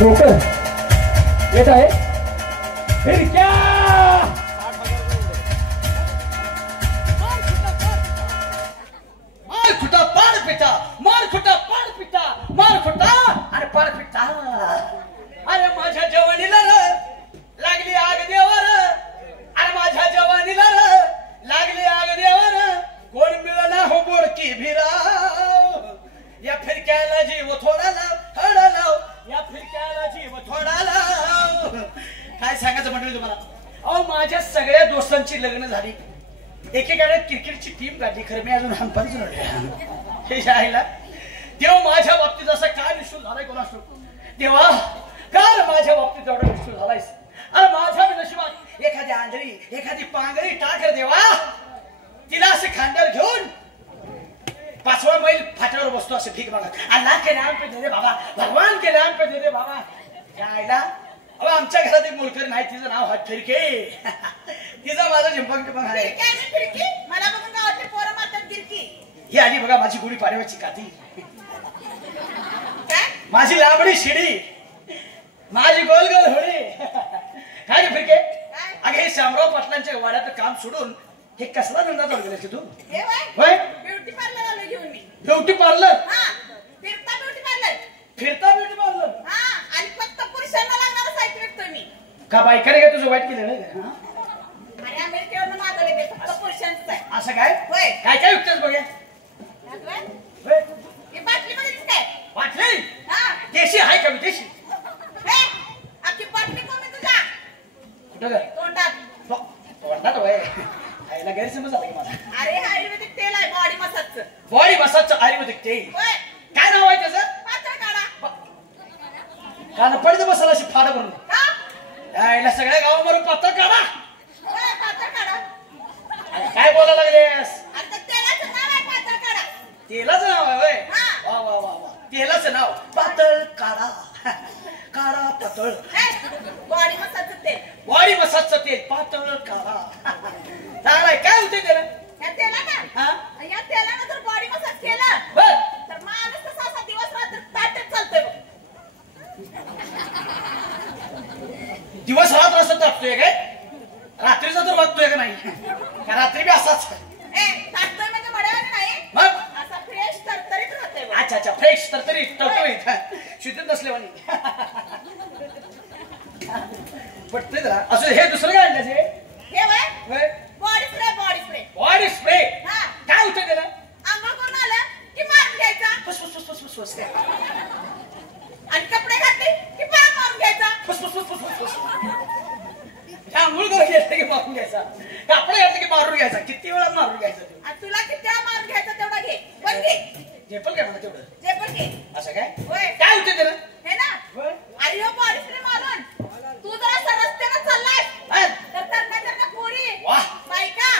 नोकर येत आहे फिर क्या मार फुटा आणि पाड पिटा अरे माझ्या जवानीला लागली आग देवर अरे माझ्या जवानीला लागली आग देवर कोण मिळना हो बोडकी भिरा या फिरक्याला जीव थोडा लाव या फिरक्याला जीव थोडा लाव काय सांगायचं म्हटलं तुम्हाला अहो माझ्या सगळ्या दोस्तांची लग्न झाली एकेकाने क्रिकेटची टीम काढली खरं मी अजून हंपारीच नव्हते हे शाळेला देव माझ्या बाबतीत असा काय विश्वास झालाय कोणा असतो देवा काय माझ्या बाबतीत एवढा विश्वास झालायस अरे माझ्या नशिबात एखादी आंधळी एखादी पांगळी टाकर देवा तिला असे खांद्यावर घेऊन 5 मैल फाट्यावर बसतो असे भीक मागत अल्लाह के नाम पे दे दे बाबा भगवान के नाम पे दे दे बाबा यायला अहो आमच्या घरात एक मुलकर नाही तिचं नाव हात फिरके तिचा माझा झिंपंग आहे मला बघून गावातले पोरं मारतात फिरकी ही आली बघा माझी गुढी पाडव्याची काती माझी लांबडी शिडी माझी गोल गोल होडी काय रे फिरके अगे हे शामराव पाटलांच्या वाड्यात काम सोडून हे कसला धंदा चालू केलास तू हे होय ब्युटी पार्लर आलो घेऊन मी ब्युटी पार्लर हा फिरता ब्युटी पार्लर फिरता ब्युटी पार्लर हा आणि फक्त पुरुषांना लागणारं साहित्य विकतोय मी का बायकाने काय तुझं वाईट केलं नाही का आणि अमेरिकेवरनं मागवले ते फक्त पुरुषांचंच आहे असं काय होय काय काय विकतेस बघ्या होय ही बाटली मध्येच काय बाटली हा देशी आहे का देशी हे आपली बाटली कोण तुझ्या कुठं ग तोंडात तोंडात होय आईला गैरसमज झाला की माझा अरे हे आयुर्वेदिक तेल आहे बॉडी मसाजचं बॉडी मसाजचं आयुर्वेदिक तेल होय काय नाव आहे त्याचं पातळ काढा कान पडते मसाला अशी फाडा करून का आईला सगळ्या गावावरून पातळ काढा होय पातळ काढा काय बोलायला लागलेस आता तेलाचं नाव आहे पातळ काढा तेलाचं नाव आहे होय हा. वा वा वा वा तेलाचं नाव पातळ काढा काढा पातळ बॉडी मसाजचं तेल बॉडी मसाजचं तेल पातळ काढा चांगलाय काय होते त्याला या तेलानं हा या तेलानं जर बॉडी मसाज केला बर तर माणूस तसा असा दिवस रात्र ताटत चालतोय बघ. दिवस रात्र असं तापतोय काय रात्रीचा तर वागतोय का नाही का रात्री बी असाच ए ताटतोय म्हणजे मड्यावर नाही मग असा फ्रेश तरतरीत राहतोय बघ. अच्छा अच्छा फ्रेश तर तरी टवटवीत शुद्ध नसलेवानी पटतंय जरा असं हे दुसरं काय त्याचे हे वय बॉडी स्प्रे बॉडी स्प्रे हा काय होतं त्याला अंघोळ करून आलं की मारून घ्यायचा फुस फुस फुस फुस फुस आणि कपडे घातले की परत मारून घ्यायचा फुस फुस फुस फुस फुस आंघोळ करून घ्यायचं की मारून घ्यायचा कापडे घातले की मारून घ्यायचा किती वेळा मारून घ्यायचं आणि तुला किती वेळा मारून घ्यायचा तेवढा घे पण घे झेपल काय मला तेवढं जे पण घे असं काय होय काय होतं त्याला हे ना अरे हो बॉडी स्प्रे मारून तू जर असं रस्त्यानं चाललाय तर त्यांना पोरी वाह बायका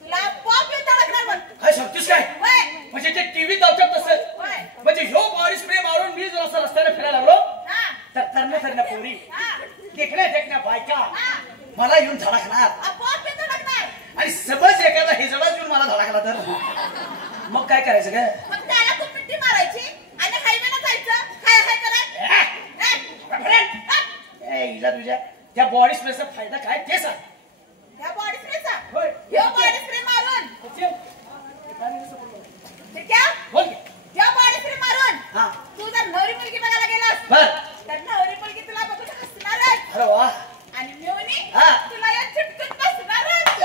तुला पॉप येऊन धडकणार बघ काय सांगतेस काय होय म्हणजे ते टीव्ही दाखवत तसं होय म्हणजे ह्यो बॉडी स्प्रे मारून मी जर असं रस्त्याने फिरायला लागलो हा तर थरण्या पोरी हा देखण्या बायका हा मला येऊन धडकणार पॉप येऊन धडकणार आणि समज एखादा हिजडाच येऊन मला धडकला तर मग काय करायचं काय मग त्याला तू मिठी मारायची आणि हायवेला जायचं हाय हाय करायचं हिला तुझ्या त्या बॉडी स्प्रेचा फायदा काय ते सांग त्या बॉडी स्प्रेचा होय ह्यो बॉडी स्प्रे मारून ठीक आहे बोल की. ह्यो बॉडी स्प्रे मारून हा तू जर नवरी मुलगी बघायला गेलास बर तर नवरी मुलगी तुला बघून हसणारच अरे वा आणि मिळून हा. तुला या चिटकून बसणारच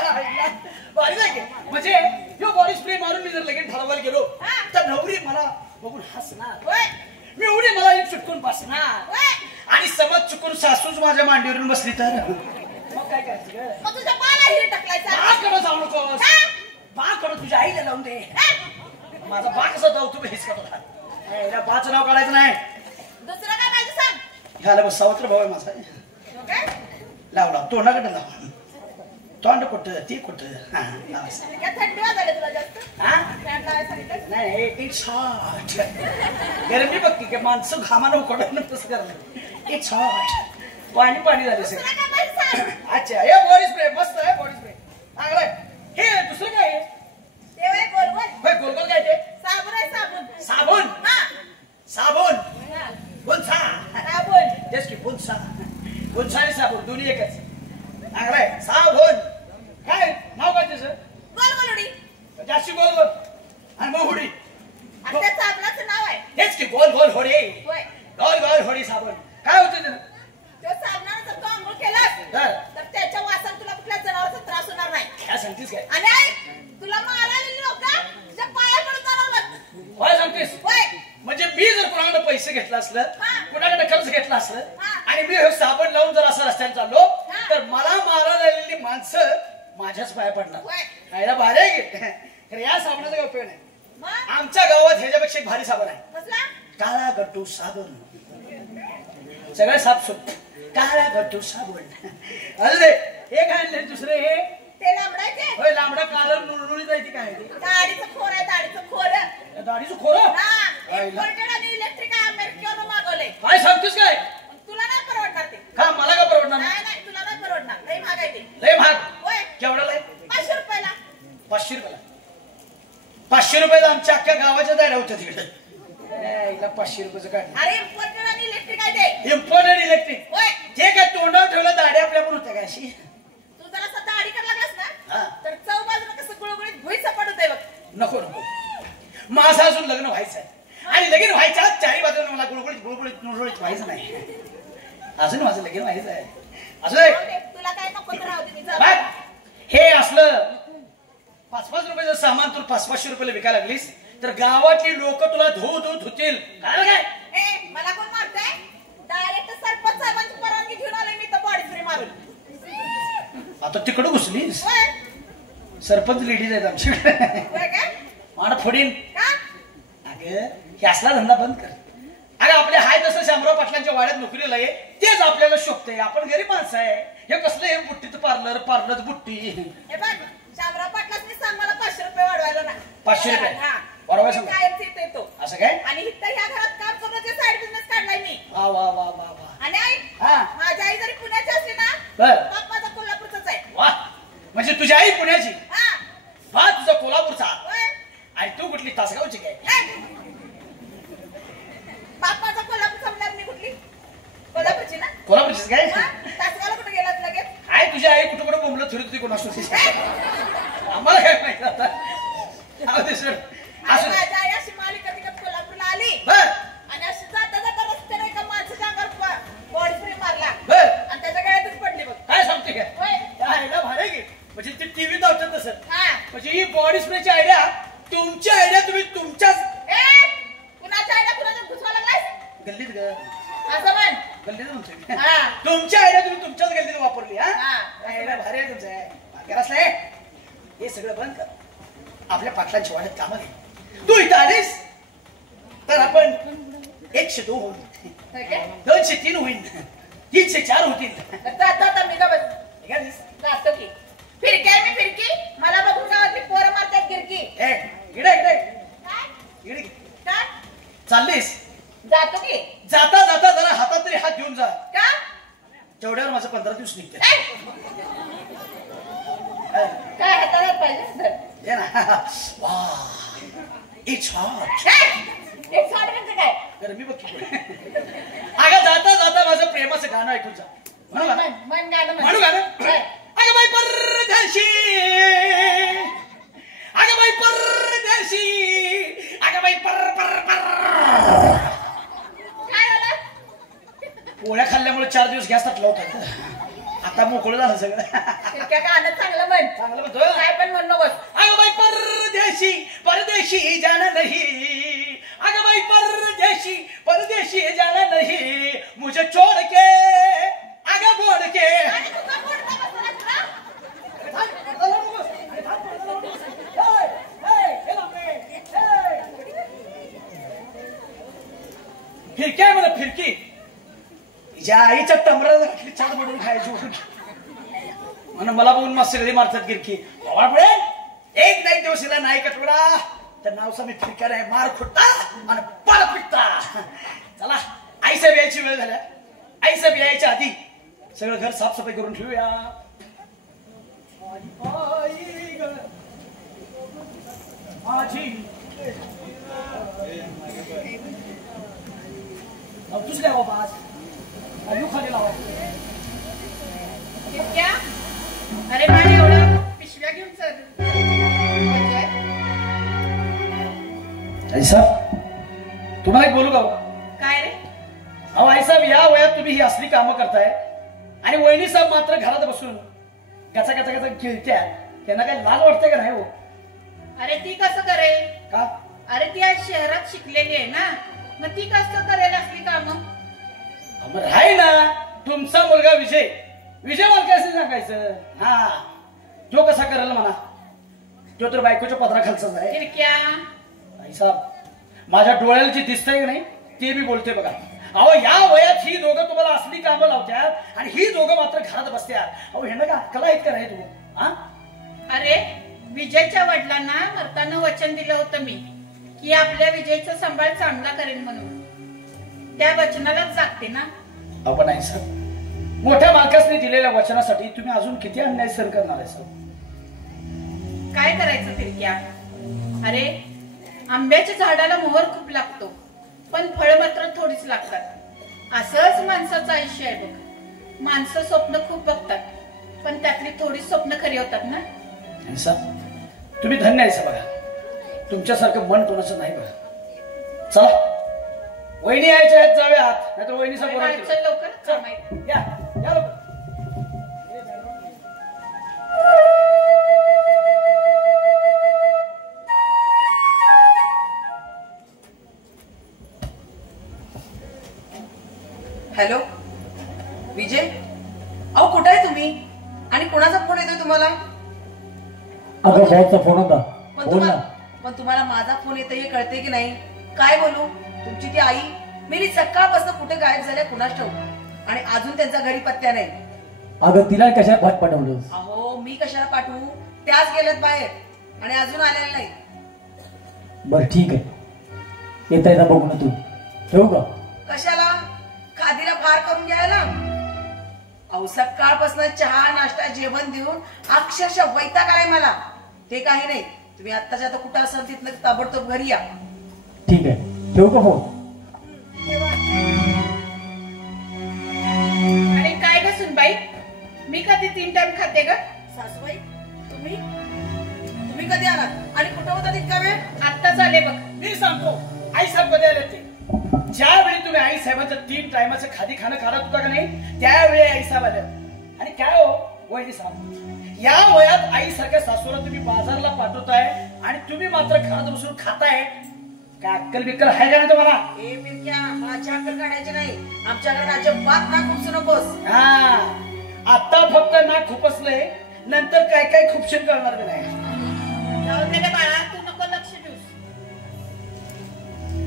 भारी नाही की? म्हणजे ह्यो बॉडी स्प्रे मारून मी जर लगेच ठरवायला गेलो हा. तर नवरी मला बघून हसणार होय मी एवढी मला येऊन चुटकून बसणार होय आणि समज चुकून सासूच माझ्या मांडीवरून बसली तर मग काय करायचं ग? मग तुझ्या बाला हिरी टाकलायचा बाकडं जाऊ नकोस हा? बाकडं तुझ्या आईला लावून दे हा? माझा बा कसा जाऊ तुम्ही हेच का याला बाचं नाव काढायचं नाही दुसरं काय पाहिजे सांग ह्याला बस सावत्र भाऊ आहे माझा हो काय? लाव तोंडाकडे लाव तोंड कुठं ती कुठं हा लाव. काय थंडी वाजायला तुला जास्त हा? फॅन लावायला सांगितलं नाही इट्स हॉट गरमी बघती की माणसं घामानं उकडून तसं करणार इट्स हॉट पाणी झालं दुसरं काय पाहिजे सांग अच्छा हे बॉडी स्प्रे मस्त आहे बॉडी स्प्रे चांगलं आहे हे दुसरं काय आहे ते वय गोलगोल होय गोलगोल काय ते साबण आहे साबण साबण हा साबण हा. कोणचा साबण ते गुलछारी साबण दोन्ही एकच. चांगलाय साबण. काय नाव काय त्याचं? गोलगोलडी. जास्ती गोल गोल आणि मोहुडी. आणि त्या साबणाचं नाव आहे. हेच की गोल गोल होडी. होय. गोल गोल होडी साबण. काय होतं त्यानं? त्या साबणानं जर तू आंघोळ केलास तर त्याच्या वासाने तुला कुठल्या जनावराचा त्रास होणार नाही. काय सांगतेस काय? आणि ऐक, तुला मारायला लोक तुझ्या पाया पडून जाणार. काय सांगतेस? होय. म्हणजे मी जर कुणाकडे पैसे घेतला असलं, हा. कुणाकडे खर्च घेतला असलं हा. आणि मी हे साबण लावून जर असं रस्त्याने चाललो हा. तर मला मारायला आलेली माणसं माझ्याच पाया पडणार. होय. खायला भारी आहे की? तर या साबणाचा काही उपयोग नाही. मग आमच्या गावात ह्याच्यापेक्षा एक भारी साबण आहे. कसला? काळा गट्टू साबण. सगळे साफसूप. काळा गट्टू साबण. अरे हे काय आणले दुसरे? हे ते लांबडायचे. होय लांबडा काळा नुळनुळीत आहे. ती काय आहे ती? दाढीचं खोर आहे, दाढीचं खोर. दाढीचं खोरं. हा, इम्पोर्टेड आणि इलेक्ट्रिक अमेरिकेवरून मागवलंय. काय सांगतेस काय? पण तुला नाही परवडणार ते. का मला का परवडणार नाही? नाही नाही, तुला नाही परवडणार. लई महाग आहे ते. लय महाग. होय. केवढ्याला आहे? 500 रुपयाला. 500 रुपयाला. 500 रुपयाला आमच्या अख्ख्या गावाच्या दाड्या होत्या तिकडे. हिला 500 रुपयाचं काय? अरे इम्पोर्टेड आणि इलेक्ट्रिक आहे ते. Imported electric. होय. ते काय तोंडावर ठेवलं दाड्या आपल्या पण होत्या काय अशी? तू जरा स्वतः दाढी करायला लागलास हा. ना तर चौ बाजूला कसं गुळगुळीत भुई सपाट होतंय बघ. नको नको. माझं अजून लग्न व्हायचं आहे आणि लगीन व्हायच्या चारी बाजूला मला गुळगुळीत गुळगुळीत नुळगुळीत व्हायचं नाही. अजून माझं लगीन व्हायचं आहे. अजून राहू दे, तुला काय नको तर राहू दे, मी जातो. बघ, हे असलं 5-5 रुपयाचं सामान तू 500-500 रुपयाला विकायला लागलीस तर गावातली लोक तुला धू धुतील. काय काय? ए, मला कोण मारतंय? डायरेक्ट सरपंच साहेबांची परवानगी घेऊन आलोय मी तर बॉडी स्प्रे मारून. आता तिकडं घुसलीस. होय. सरपंच लेडीज आहेत आमच्याकडे. होय काय? माड फोडीन. का? अगं हे असला धंदा बंद कर. अगं आपल्या हाय तसं शामराव पाटलांच्या वाड्यात नोकरीला आहे तेच आपल्याला शोभतंय. आपण गरीब माणसं आहे. हे कसलं हे बुट्टीचं पार्लर पार्लर बुट्टी. हे बघ, शामराव पाटलाच मी सांग मला 500 रुपये वाढवायला ना. 500 रुपये? हा. वाढवायला सांग. कायमच येतोय तो. असं काय? आणि इथं ह्या घरात काम करून साईड बिझनेस काढलाय मी. वा वा वा वा वा. आणि आई, हा. माझी आई जरी पुण्याची असली ना बर. बाप माझा कोल्हापूरचाच आहे. वा म्हणजे तुझी आई पुण्याची हा. बा तुझा कोल्हापूरचा होय. आणि तू कुठली तासगावची काय? बाप माझा कोल्हापूर समजणार मी कुठली? कोल्हापूरची ना. कोल्हापूरचीच काय? मग तासगावला कुठे गेलात लगेच? काय तुझी आई कुठं कुठं बोंबलं फिरत होती कोणा आम्हाला काय माहिती आता. जाऊ दे सोड. आणि असं माझी आई अशी मालिका तिकड कोल्हापूरला आली बर आणि अशी जाता जाता रस्त्याने एका माणसाच्या अंगावर बॉडी स्प्रे मारला बर. आणि त्याच्या गळ्यातच पडली बघ. काय सांगते काय? होय. त्या आयडिया भारी की म्हणजे ती टीव्ही दावतात तसं. हा. म्हणजे ही बॉडी स्प्रेची आयडिया तुमची आयडिया तुम्ही तुमच्याच ए, कुणाच्या आईला कुणाच्या घुसवा लागलायस? गल्लीत ग असं म्हण. गल्लीत म्हणतोय. हा. तुमची आयडिया तुम्ही तुमच्याच गल्लीत वापरली. हा हा. आयडिया भारी आहे तुमचं. भाग्याला असलंय हे सगळं बंद कर. आपल्या पाटलांच्या वाड्यात कामं घे. तू इथं आलीस तर आपण 102 होईल, होय काय? 203 होईल, 304 होतील. जातो आता मी का बस. ठीक आहे? जातो की. फिरकी आहे मी फिरकी. मला बघून गावातली पोरं मारतात गिरकी. ए, इकडे इकडे काय? इकडे काय? चाललीस जातो की. जाता जाता जरा हातात तरी हात घेऊन जा. का? तेवढ्यावर माझं 15 दिवस निघते. ए, काय हाताला पाहिजे धर. हे ना वा इट्स हॉट. ए, एक साठ म्हणजे काय? गरमी बघ की. अगं जाता जाता माझं प्रेमाचं गाणं ऐकून जा. म्हणू का? मन गाणं म्हण. म्हणू गाणं? बर. अगं बाई परदेशी, अगं बाई परदेशी, अगं बाई पर पर पर. काय झालं? पोळ्या खाल्ल्यामुळे 4 दिवस गॅस ताटला होता. आता मोकळं झालं सगळं. फिरक्या गाणं चांगलं म्हण. चांगलं म्हणतो. काय पण म्हण नकोस. अगं बाई परदेशी परदेशी जाना नहीं, अगं बाई परदेशी परदेशी जाना नहीं, मुझे छोड़ के आगे बोड़ के. आणि तुझा पोट का बसला तुला? फिरकी आहे मला फिरकी. तिच्या आईच्या टमराला घातली चाट म्हणून खायची म्हणून मला बघून मस्त कधी मारतात गिरकी. एक नाही दिवस हिला नाही कटवडा तर नावसा मी फिरक्या नाही मार खुट्टा आणि पार पिट्टा. चला आईसाहेब यायची वेळ झाल्या. आईसाहेब यायच्या आधी सगळं घर साफसफाई करून ठेवूया. माझी तुझ काय बाबा आज खाली लावा. इतक्या अरे बाळ एवढं पिशव्या घेऊन चल आई साहेब तुम्हाला एक बोलू का हो? काय रे अहो आई साहेब या वयात तुम्ही ही असली कामं करताय आणि वहिनी साहेब मात्र घरात बसून कचा कचा कचा गिळत्या त्यांना काय लाज वाटते का नाही हो? अरे ती कसं करेल का अरे ती आज शहरात शिकलेली आहे ना मग ती कसं करेल असली कामं मग राही ना तुमचा मुलगा विजय विजय मला काय सांगायचं हा तो कसा करेल म्हणा तो तर बायकोच्या पदराखालचाच आहे तिरक्या आई साहेब माझ्या डोळ्याला जे दिसतंय की नाही ते मी बोलते बघा अहो या वयात ही दोघं तुम्हाला असली कामं लावत्यात आणि ही दोघं मात्र घरात बसत्यात अहो हे ना का कला आहेत का नाही तू हा अरे विजयच्या वडिलांना मरताना वचन दिलं होतं मी की आपल्या विजयचा सांभाळ चांगला करेन म्हणून त्या वचनालाच जागते ना आपण आई साहेब मोठ्या मालकासने दिलेल्या वचनासाठी तुम्ही अजून किती अन्याय सहन करणार आहे साहेब काय करायचं तिरक्या अरे आंब्याच्या झाडाला मोहर खूप लागतो पण फळ मात्र थोडीच लागतात असंच माणसाचं आयुष्य आहे बघ माणसं स्वप्न खूप बघतात पण त्यातली थोडी स्वप्न खरी होतात ना आई साहेब तुम्ही धन्य आहे बघा तुमच्यासारखं मन कोणाचं नाही बघा चला वहिनी यायच्या आहेत जाऊयात नाहीतर वहिनी चल लवकर काम आहे. या या लवकर हॅलो विजय अहो कुठे आहे तुम्ही आणि कोणाचा फोन येतोय तुम्हाला अगं बॉसचा फोन होता बोल ना पण तुम्हाला माझा फोन येतोय हे कळते की नाही काय बोलू तुमची ती आई मेरी सकाळपासून कुठे गायब झाल्या कुणास ठाऊक आणि अजून त्यांचा घरी पत्त्या नाही अगं तिला कशा भात पाठवलंस अहो मी कशाला पाठवू त्याच गेल्यात बाहेर आणि अजून आलेल्या नाही बरं ठीक आहे येता येता बघू ना तू ठेवू का कशाला खादीला फार करून घ्यायला अहो सकाळपासून चहा नाश्ता जेवण देऊन अक्षरशः वैताग आलाय मला ते काही नाही तुम्ही आत्ताच्या आता कुठं असाल तिथनं ताबडतोब घरी या ठीक आहे ठेवू का फोन आणि काय ग सुनबाई मी कधी 3 टाइम खाते ग सासूबाई तुम्ही कधी आलात आणि कुठं होता तितका वेळ आत्ताच आले बघ मी सांगतो आई साहेब कधी आले ते ज्यावेळी तुम्ही आई साहेबांचं 3 टायमाचं खादी खाणं खात होता का नाही त्यावेळी आई साहेब आल्या आणि काय हो वहिनी साहेब या वयात आई सारख्या सासूला तुम्ही बाजारला पाठवताय आणि तुम्ही मात्र घरात बसून खाताय काय अक्कल बिक्कल आहे का नाही तुम्हाला ए बिरक्या माझ्या अक्कल काढायची नाही आमच्याकडे अजिबात ना खुपसू नकोस हा आता फक्त ना खुपसलंय नंतर काय काय खुपशील करणार नाही जाऊ दे रे बाळा तू नको लक्ष देऊस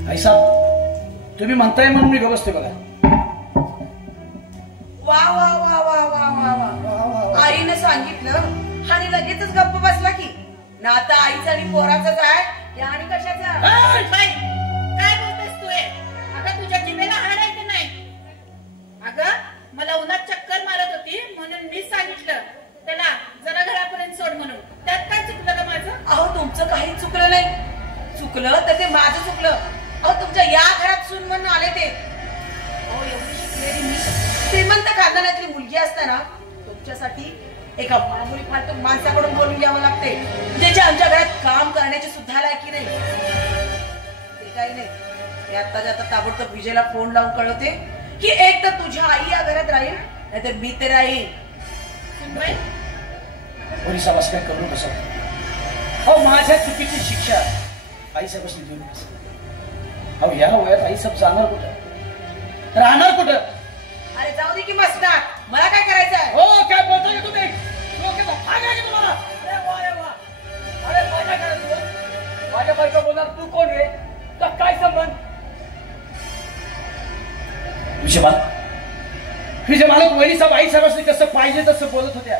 आई साहेब तुम्ही म्हणताय म्हणून मी बसते बघा वा वा वा वा वा वा वा आईने सांगितलं आणि लगेचच गप्प बसला की ना आता आईचा आणि पोराचाच आहे या आणि कशाचा बाई काय बोलतेस तू हे? अगं तुझ्या जिभेला हाड आहे की नाही अगं मला उन्हात चक्कर मारत होती म्हणून मी सांगितलं त्याला जरा घरापर्यंत सोड म्हणून त्यात काय चुकलं का माझं अहो तुमचं काही चुकलं नाही चुकलं तर ते माझं चुकलं अहो तुमच्या या घरात सून म्हणून आले ते अहो एवढी शिकलेली मी श्रीमंत खानदानातली मुलगी असताना तुमच्यासाठी एका मामुली फालतू माणसाकडून बोलून घ्यावं लागते ज्याच्या आमच्या घरात काम करण्याची सुद्धा लायकी नाही ते काही नाही मी आत्ताच्या आता ताबडतोब विजयला फोन लावून कळवते की एक तर तुझ्या आई या घरात राहील नाहीतर मी तर राहील सुनबाई पोलिसा बस काय करू नका अहो माझ्या चुकीची शिक्षा आई साहेबांनी देऊ नका अहो या वयात आई साहेब जाणार कुठं राहणार कुठं अरे जाऊ दे की मस्तान मला काय करायचं आहे हो काय बोलतोय का तुम्ही डोक्याचा भाग आहे का तुम्हाला अरे वा रे वा अरे माझ्या घरात माझ्या बायका बोलणार तू कोण रे तर काय संबंध विजय मालक वहिनी साहेब आई साहेबांनी कसं पाहिजे तसं बोलत होत्या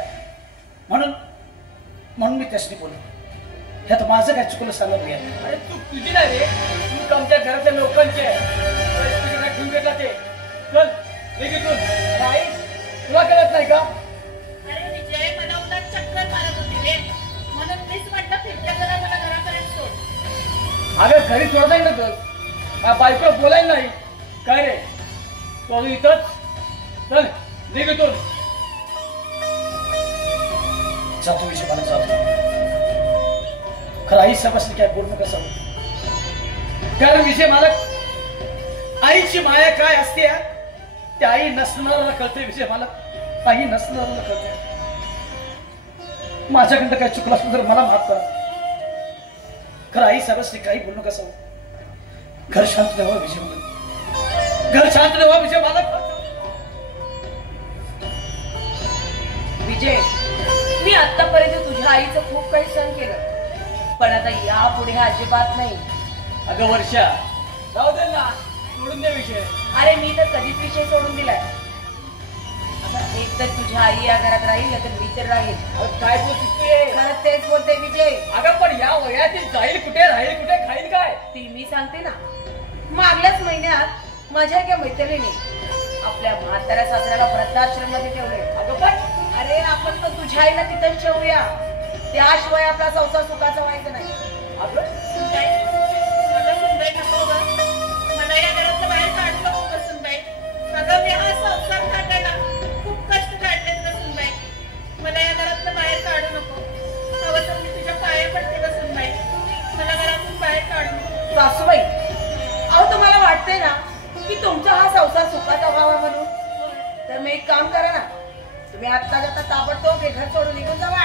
म्हणून मी त्यासनी बोलतो ह्यात माझं काय चुकलं सांगत घ्या अरे तू तुझी नाही रे तू आमच्या घरातल्या लोकांचे ठेवून घेतला ते चल आई तुला कळत नाही का अरे विजय मला उन्हात चक्कर मारत होती रे म्हणून मीच म्हटलं फिरत्या जरा मला घरापर्यंत सोड अगं घरी सोडायला ना तर बायको बोलायला नाही काय रे तो इथंच चल निघ इथून जातो विषय मला जातो. खरं आई समजली काय पूर्ण कसं, कारण विषय मालक आईची माया काय असते ते आई नसणाऱ्याला कळते. विषय मालक आई नसणाऱ्याला कळते. माझ्याकडनं काय चुकलं असलं तर मला माफ करा. खरं आई समजली काही बोलणं कसं, घर शांत व्हावं विजय मालक, घर शांत व्हावं विजय मालक. विजय, मी आतापर्यंत तुझ्या आईचं खूप काही सहन केलं, पण आता यापुढे अजिबात नाही. अगं वर्षा, जाऊ दे ना, सोडून दे विषय. अरे मी तर कधीच विषय सोडून दिलाय. आता एक तर तुझ्या आई या घरात राहील, तर मी तर राहील. काय बोलते, खरंच तेच बोलते विजय. अगं पण या वयात जाईल कुठे, राहील कुठे, खाईल काय, ती मी सांगते ना. मागल्याच महिन्यात माझ्या एका मैत्रिणीने आपल्या म्हाताऱ्या सासऱ्याला वृद्धाश्रम मध्ये ठेवले. अगं पण अरे आपण तर तुझ्या आईला तिथंच ठेवूया, त्याशिवाय आपला संसार सुखाचा व्हायचं नाही. अगं मला या घरातलं बाहेर काढू नको सुनबाई. अगं मी हा संसार काढायला खूप कष्ट काढलेत ग सुनबाई. मला या घरातलं बाहेर काढू नको. हवं तर मी तुझ्या पाया पडते ग सुनबाई. मला घरातून बाहेर काढू नको. सासूबाई, अहो तुम्हाला वाटतंय ना की तुमचा हा संसार सुखाचा व्हावा म्हणून, तर मी एक काम करा ना, तुम्ही आत्ता जाता ताबडतोब हे घर सोडून निघून जावा.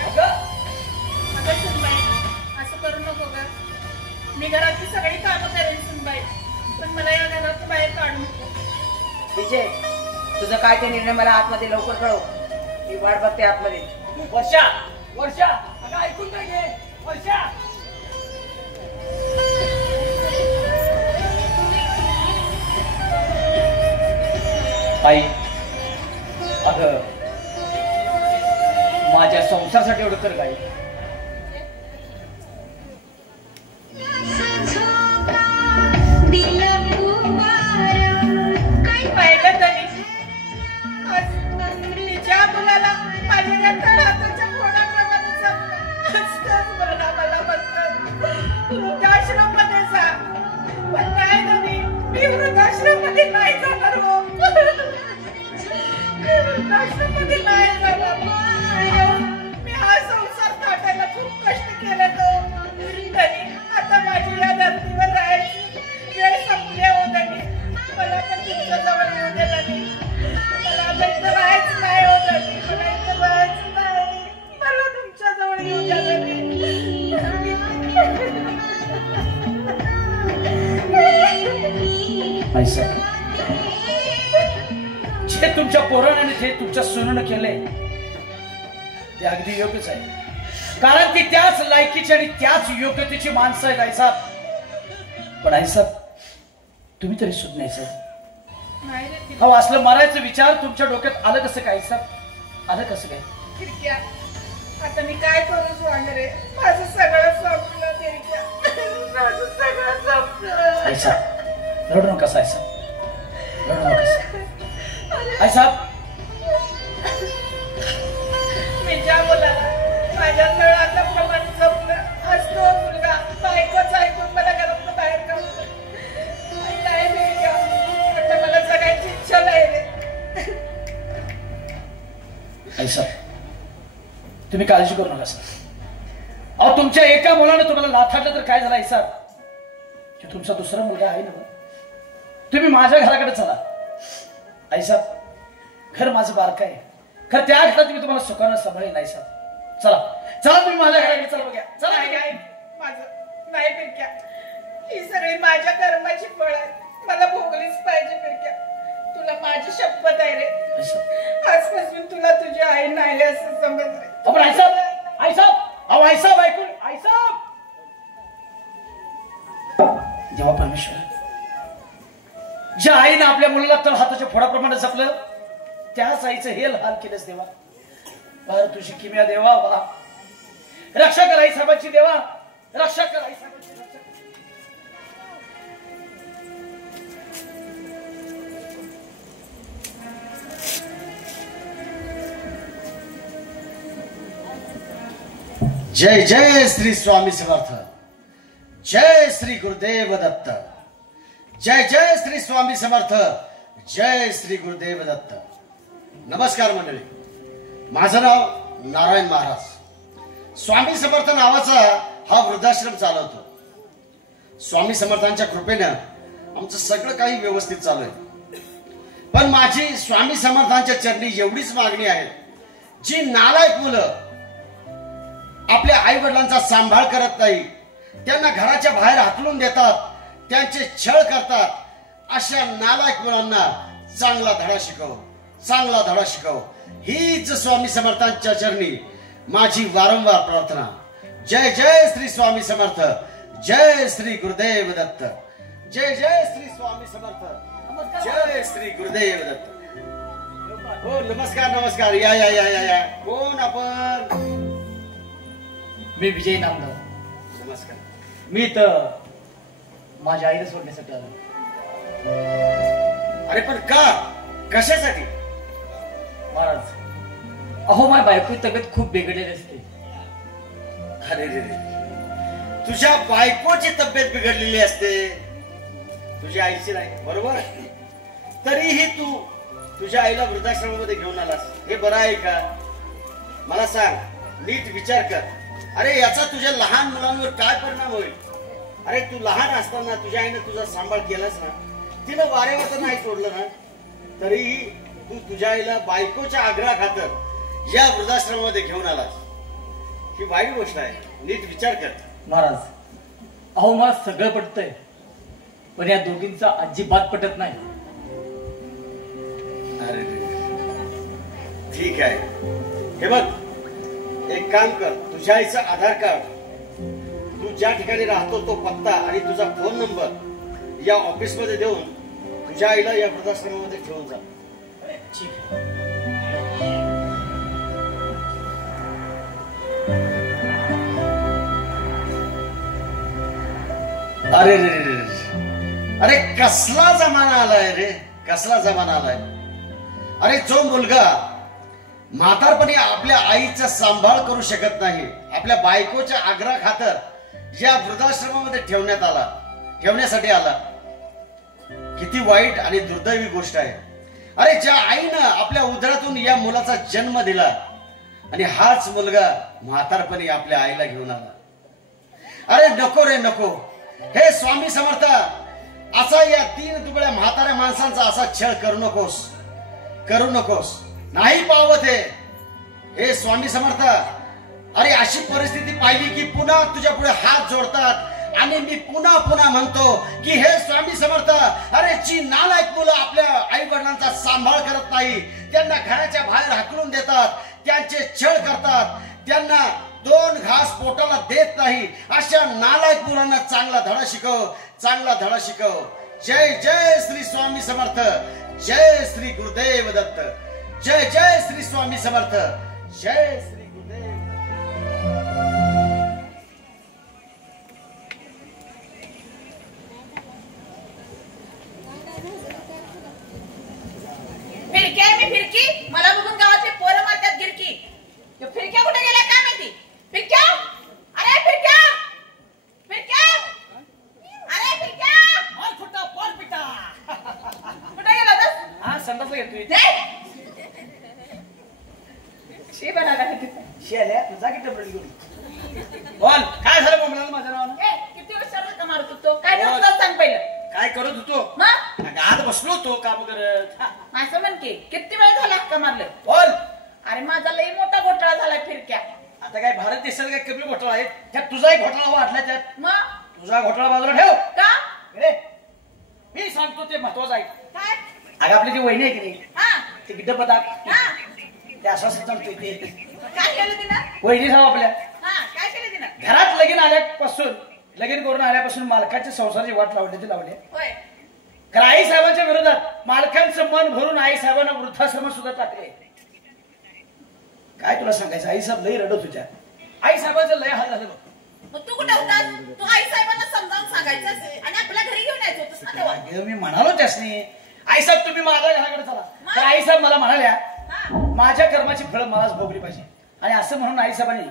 अगं सुनबाई, असं करू नको ग. मी घरातली सगळी कामं करेन सुनबाई, पण मला या घरातून बाहेर काढू नको. विजय, तुझं काय ते निर्णय मला आतमध्ये लवकर कळव. मी वाट बघते आतमध्ये. वर्षा, वर्षा, अगं ऐकून काय घे वर्षा. आई, अगं माझ्या संसारासाठी एवढं कर काय. काही पाहिलं तरी आज तिच्या मुलाला माझ्या या तळहाताच्या फोडाप्रमाणे जपलं. असतंच मुलगा मला म्हणतो वृद्धाश्रममध्ये जा, पण नाही तरी मी वृद्धाश्रममध्ये नाही जाणार हो. मी वृद्धाश्रममध्ये नाही जाणार. मी हा संसार काढायला खूप कष्ट केले तो, तरी आता माझी या धर्तीवर राहायची वेळ संपली हो तरी. मला पण तुमच्या जवळ येऊ दिला नाही. मला आता इथं राहायचं नाही हो तरी. मला इथं राहायचं नाही. मला तुमच्या जवळ येऊ दिला नाही. जे तुमच्या पोराने जे तुमच्या सुनेनं केलंय ते अगदी योग्यच आहे, कारण ती त्याच लायकीची आणि त्याच योग्यतेची माणसं आहेत आईसाहेब. पण आईसाहेब तुम्ही तरी सुधारायचं. अहो असलं मारायचं विचार तुमच्या डोक्यात आलं कसं काय आईसाहेब, आलं कसं काय? तिरक्या, आता मी काय करू स्वांग रे. माझं सगळं संपलं तिरक्या, माझं सगळं संपलं. आईसाहेब रडू नका आईसाहेब, रडू नका आईसाहेब. मी ज्या मुलाला माझ्या तळहाताप्रमाणे जपलं, आज तो मुलगा बायकोच ऐकून मला घरातून बाहेर काढतो. नाही तिरक्या, आता मला जगायची इच्छा नाही रे. आईसाहेब तुम्ही काळजी करू नका सर. अहो तुमच्या एका मुलानं तुम्हाला लाथाडलं तर काय झालं आईसाहेब, की तुमचा दुसरा मुलगा आहे ना, तुम्ही माझ्या घराकडे चला. आईसाहेब घर माझं बारकं आहे, खरं त्या घरात मी तुम्हाला सुखानं सांभाळेन आईसाहेब. चला चला तुम्ही माझ्या घराकडे चला. बघा चला. नाही माझं नाही पिरक्या, ही सगळी माझ्या कर्माची फळ आहे. मला भोगलीच पाहिजे पिरक्या. तुला माझी शपथ आहे रे. आजपासून तुला तुझी आई नाही असं समज रे. आपण आईसाहेब, आईसाहेब, अहो आईसाहेब ऐकून, आईसाहेब. जेव्हा परमेश्वर ज्या आईनं आपल्या मुलाला तळ हाताच्या फोडाप्रमाणे जपलं, त्याच आईचं हे हाल केलंच देवा. बाहेर तुझी किमया देवा, वा रक्षा कर आई साहेबांची देवा, रक्षा कर आई साहेबांची, रक्षा कर. जय जय श्री स्वामी समर्थ, जय श्री गुरुदेव दत्त, जय जय श्री स्वामी समर्थ, जय श्री गुरुदेव दत्त. नमस्कार मंडळी, माझं नाव नारायण महाराज स्वामी समर्थ नावाचा हा वृद्धाश्रम चालवतो. स्वामी समर्थांच्या कृपेनं आमचं सगळं काही व्यवस्थित चालू आहे. पण माझी स्वामी समर्थांच्या चरणी एवढीच मागणी आहे, जी नालायक मुलं आपल्या आई वडिलांचा सांभाळ करत नाही, त्यांना घराच्या बाहेर हाकलून देतात, त्यांचे छळ करतात, अशा नालायक मुलांना चांगला धडा शिकव, चांगला धडा शिकव. हीच स्वामी समर्थांच्या चरणी माझी वारंवार प्रार्थना. जय जय श्री स्वामी समर्थ. जय श्री गुरुदेव दत्त. जय जय श्री स्वामी समर्थ. जय श्री गुरुदेव दत्त. हो नमस्कार नमस्कार. या या या या या. कोण आपण? मी विजय नामदेव. नमस्कार. मी तर माझ्या आईला सोडण्यासाठी आलो. अरे पण का? कशासाठी? महाराज, अहो माझ्या बायकोची तब्येत खूप बिघडलेली असते. अरे रे रे, तुझ्या बायकोची तब्येत बिघडलेली असते, तुझ्या आईची नाही, बरोबर? तरीही तू तुझ्या आईला वृद्धाश्रमामध्ये घेऊन आलास, हे बरं आहे का? मला सांग, नीट विचार कर. अरे याचा तुझ्या लहान मुलांवर काय परिणाम होईल? अरे तू लहान असताना तुझ्या आईने तुझा सांभाळ केलास ना, तिनं वारेवर तर नाही सोडलं ना, तरीही तू तुझ्या आईला बायकोच्या आग्रहाखातर या वृद्धाश्रमामध्ये घेऊन आलास. ही वाईट गोष्ट आहे, नीट विचार कर. महाराज, अहो मला सगळं पटतंय, पण या दोघींचा अजिबात पटत नाही. अरे ठीक आहे, हे बघ, एक काम कर, तुझ्या आईचं आधार कार्ड, तू ज्या ठिकाणी राहतो तो पत्ता आणि तुझा फोन नंबर या ऑफिस मध्ये देऊन तुझ्या आईला या वृद्धाश्रमामध्ये ठेवून जा. ठीक आहे. अरे रे रे रे, अरे कसला जमाना आलाय रे, कसला जमाना आलाय. अरे जो मुलगा म्हातारपणी आपल्या आईचा सांभाळ करू शकत नाही, आपल्या बायकोच्या आग्रह खातर या वृद्धाश्रमामध्ये ठेवण्यासाठी आला, किती वाईट आणि दुर्दैवी गोष्ट आहे. अरे ज्या आईनं आपल्या उदरातून या मुलाचा जन्म दिला आणि हाच मुलगा म्हातारपणी आपल्या आईला घेऊन आला. अरे नको रे नको. हे स्वामी समर्थ, असा या 3 दुबळ्या म्हाताऱ्या माणसांचा असा छळ करू नकोस, करू नकोस. नाही पावत हे स्वामी समर्थ. अरे अशी परिस्थिती पाहिली की पुन्हा तुझ्या पुढे हात जोडतात आणि मी पुन्हा पुन्हा म्हणतो की हे स्वामी समर्थ, अरे जी नालायक मुलं आपल्या आई वडिलांचा सांभाळ करत नाही, त्यांना घराच्या बाहेर हाकलून देतात, त्यांचे छळ करतात, त्यांना 2 घास पोटाला देत नाही, अशा नालायक मुलांना चांगला धडा शिकव, चांगला धडा शिकव. जय जय श्री स्वामी समर्थ. जय श्री गुरुदेव दत्त. जय जय श्री स्वामी समर्थ. जय श्री गुरुदेव. फिरकी आहे मी, फिरकी. मला बघून गावातले पोरं मारतात गिरकी. फिरक्या कुठे गेल्या काय माहिती? फिरक्या, अरे फिरक्या, फिरक्या, अरे फिरक्या. मार फुटा पार पिटा. कुठे गेला होतास? हा संडासला घेतोय. शी बनायला किती. शेल्या तुझा किती डबल घेऊन बोल, काय झालं बोंबलाला माझ्या नावानं? किती वर्षाला का मारत होतो? काय करत होतास सांग पहिलं. काय करत होतो? मग आत बसलो होतो काम करत. असं म्हण की किती वेळ झाला का मारलं? बोल. अरे माझा लई मोठा घोटाळा झाला फिरक्या. आता काय भारत देशात काय कमी घोटाळा आहे? त्यात तुझाही घोटाळा वाटला. त्यात मग तुझा घोटाळा बाजूला ठेव. का रे मी सांगतो ते महत्वाचं आहे. काय? अगं आपली जी वहिनी आहे की नाही, हा ते गिड्ड पदार्थ हा ते असं असं चालतोय ते. काय केलं तिनं? वहिनी सांग आपल्या हा काय केलं तिनं? घरात लगीन आल्यापासून, लगीन करून आल्यापासून मालकाच्या संसाराची वाट लावली लावली. होय. कारण आई साहेबांच्या विरोधात मालकांचं मन भरून आई साहेबांना वृद्धाश्रमात सुद्धा टाकले. काय तुला सांगायचं, आई साहेब लई रडत होत्या. आई साहेबांचं लय हाल झालं. मग तू कुठे होतास? तू आई साहेबांना समजावून सांगायचंस आणि आपल्या घरी घेऊन यायचं होतंस ना तेव्हा. अगं मी म्हणालो त्यासनी, आई साहेब तुम्ही माझ्या घराकडे चला. तर आई साहेब मला म्हणाल्या हा माझ्या कर्माची फळं मलाच भोगली पाहिजे. आणि असं म्हणून आई साहेबांनी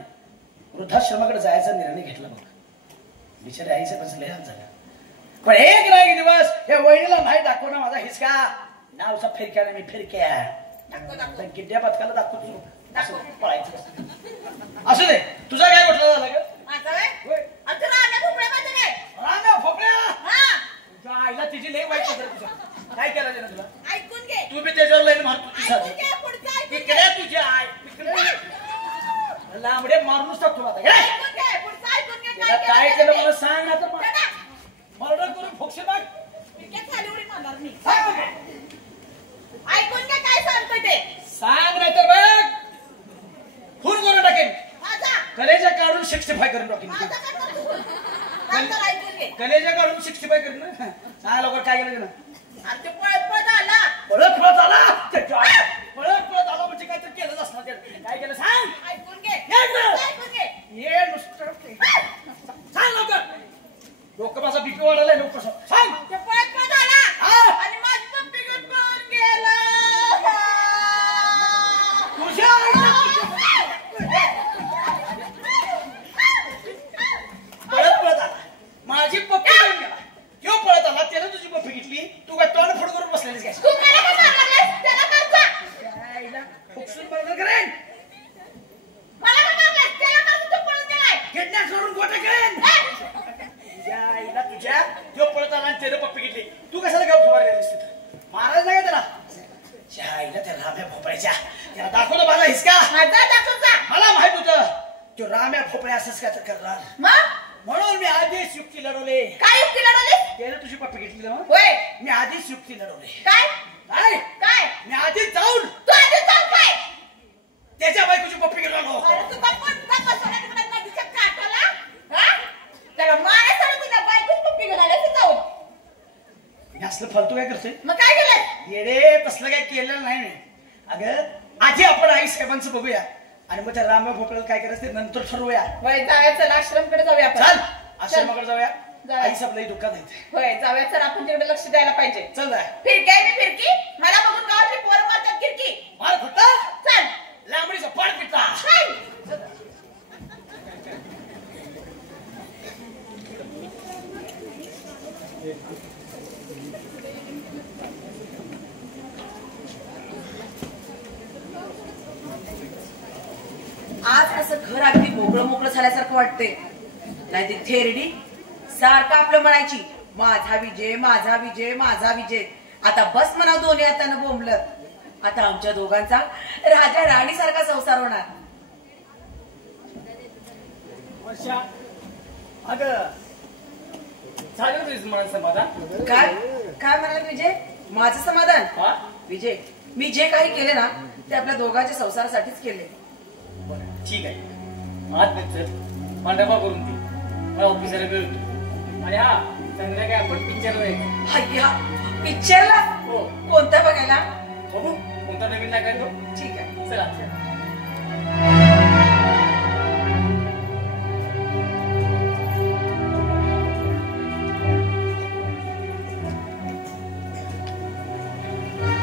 वृद्धाश्रमाकडे जायचा निर्णय घेतला. बघ बिचारे आई साहेबांचं लय हाल झाला. पण एक ना एक दिवस हे वहिनीला नाही दाखवणं माझा हिसका नावचा फिरक्या मी फिरक्या दाखव. किड्या बदकाला दाखवतो असं पळायचं. असू दे, तुझा काय म्हटलं झाला ग? माझा काय? होय. आता राण्या भोपळ्यामध्ये काय? राण्या भोपळ्या हा, तुझ्या आईला तिची लई वाईट नजर तुझ्या. काय केलं त्यानं तुला? ऐकून घे. तू बी त्याच्यावर लाईन मारतो तुझ्या. ऐकून घे, पुढचं ऐकून घे. इकडे तुझ्या आई इकडे लांबडे मारूनच टाकतो आता. इकडे. ऐकून घे, पुढचं ऐकून घे. त्याला काय केलं मला सांग ना तर दादा, मर्डर करून फोक्से बघ. इतक्यात खाली उडी मारणार मी. सांग ऐकून घे काय सांगतोय ते. नाही तर बघ खून करून टाकेन. माझा कलेजा काढून 65 करून टाकेन. माझा काय करतो? नंतर ऐकून घे. कलेजा काढून 65 करून ना. सांग लवकर काय केलं ना. आणि ते पळत पळत आला. पळत पळत आला. पळत पळत आला म्हणजे काहीतरी केलंच असणार त्यानं. काय केलं सांग. ऐकून घे. ये इकडं. ऐकून घे. ये नुसतं सांग लवकर. डोकं माझा बीपी वाढायला लवकर सांग. ते पळत पळत आला. हा. आणि माझी पप्पी घेऊन पळून गेला. तुझ्या पळत पळत आला. माझी पप्पी घेऊन गेला. किंवा पळत आला त्यानं तुझी पप्पी घेतली. तू काय तोंड फोड करून बसलेलीस काय? तू मला काय मारलास? त्याला करचा. आईला फुकसून बरोबर करेन. मला काय मारलास? त्याला करचा. तू पळून गेलाय. किडनॅप करून गोटे करेन. तुझ्या आईला तुझ्या किंवा पळत आला आणि त्यानं पप्पी घेतली. तू कशाला गप फुवारली दिसते? मारायचं नाही का त्याला? त्या आईला त्या राम्या भोपळ्याच्या त्याला दाखवलं माझा हिसका. माझा दाखवचा. मला माहित होतं तो राम्या भोपळ्या असंच काय तर करणार. मग म्हणून मी आधीच युक्ती लढवले. काय युक्ती लढवलीस? त्यानं तुझी पप्पी घेतली ना. होय. मी आधीच युक्ती लढवले. काय? काय काय? मी आधीच जाऊन तू आधी जाऊ काय? त्याच्या बायकोची पप्पी घेऊन आलो. अरे तू गप्पा बसवला तिकडे नदीच्या काठाला. हा? त्याला मारायचं तुझ्या बायकोच पप्पी घेऊन आले तू जाऊन. मी असलं फालतू काय करतोय? मग काय केलं? येडे तसलं काय केलेलं नाही मी. अगं आधी आपण आई साहेबांचं बघूया आणि मग त्या राम्या भोपळ्याला काय करायचं ते नंतर ठरवूया. होय जाऊया, चल आश्रमकडे जाऊया आपण. चल आश्रमाकडे जाऊया. जाऊया. आई साहेब लई दुःखात आहेत. होय जाऊया, चल आपण तिकडे लक्ष द्यायला पाहिजे. चल जाय. फिरकी आहे मी फिरकी. मला बघून गावातली पोरं मारतात किरकी. मार फुटा चल. लांबडीचा पाड पिटा. चल. आज कसं घर अगदी मोकळं मोकळं झाल्यासारखं वाटतंय. नाही ते थेरडी सारखं आपलं म्हणायची माझा विजय माझा विजय माझा विजय. आता बस म्हणा दोन्ही हातानं बोंबलत. आता आमच्या दोघांचा राजा राणी सारखा संसार होणार. वर्षा अगं झालं तुझं मला समाधान. काय काय म्हणाल विजय? माझं समाधान? हा? विजय मी जे काही केले ना ते आपल्या दोघांच्या संसारासाठीच केले. बरं ठीक आहे. आज चल पांढरपा करून दे. मला ऑफिसला वेळ होतो. आणि हा संध्याकाळी आपण पिक्चरला जायचं. हय्या पिक्चरला? हो. कोणता बघायला? बघू कोणता नवीन लागायला तो. ठीक आहे. चला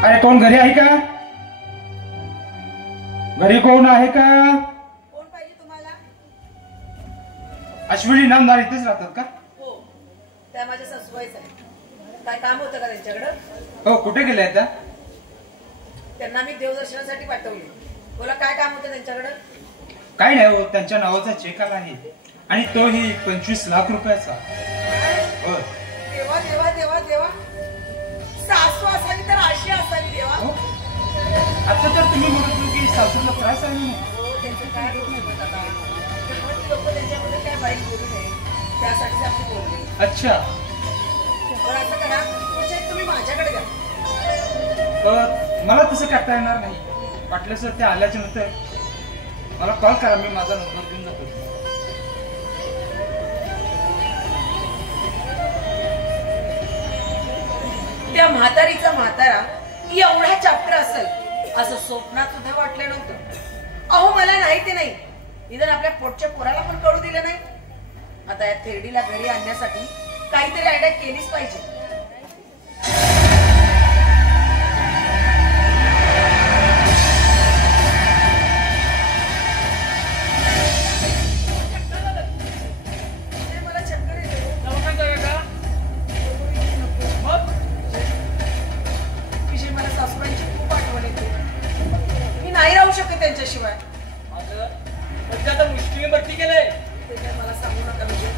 अरे कोण घरी आहे का? घरी कोण आहे का? कोण पाहिजे तुम्हाला? अश्विनी नामदार इथेच राहतात का? हो त्या माझ्या सासूबाईच आहे. काय काम होतं का त्यांच्याकडं? हो कुठे गेले आता? त्यांना मी देवदर्शनासाठी पाठवले. बोला काय काम होतं त्यांच्याकडं? काय नाही हो, त्यांच्या नावाचा चेक आला आहे आणि तोही 25 लाख रुपयाचा. हो. देवा देवा देवा देवा सासू असावी तर अशी असावी देवा. हो. आता तर तुम्ही म्हणत होता की सासूला त्रास आहे म्हणून. हो त्यांचं काय होतं आता लोक त्यांच्यामध्ये काय वाईट बोलू नये त्यासाठीच आपली बोलले. अच्छा पण असं करा म्हणजे तुम्ही माझ्याकडे द्या. मला तसं करता येणार नाही. वाटलं सर ते आल्याच्या नंतर मला कॉल करा, मी माझा नंबर देऊन जातो. त्या म्हातारीचा म्हातारा एवढा चाप्टर असेल असं स्वप्नात सुद्धा वाटलं नव्हतं. अहो मला नाही ते नाही निदान आपल्या पोटच्या पोराला पण कळू दिलं नाही. आता या थेरडीला घरी आणण्यासाठी काहीतरी आयडिया केलीच पाहिजे. मला चक्कर येते. दवाखान्यात जाऊया का? मग विजय मला सासूबाईंची खूप आठवण येते. त्यांच्याशिवाय. अगं म्हणजे आता मुश्किली भरती केलंय. ते काय मला सांगू नका. म्हणजे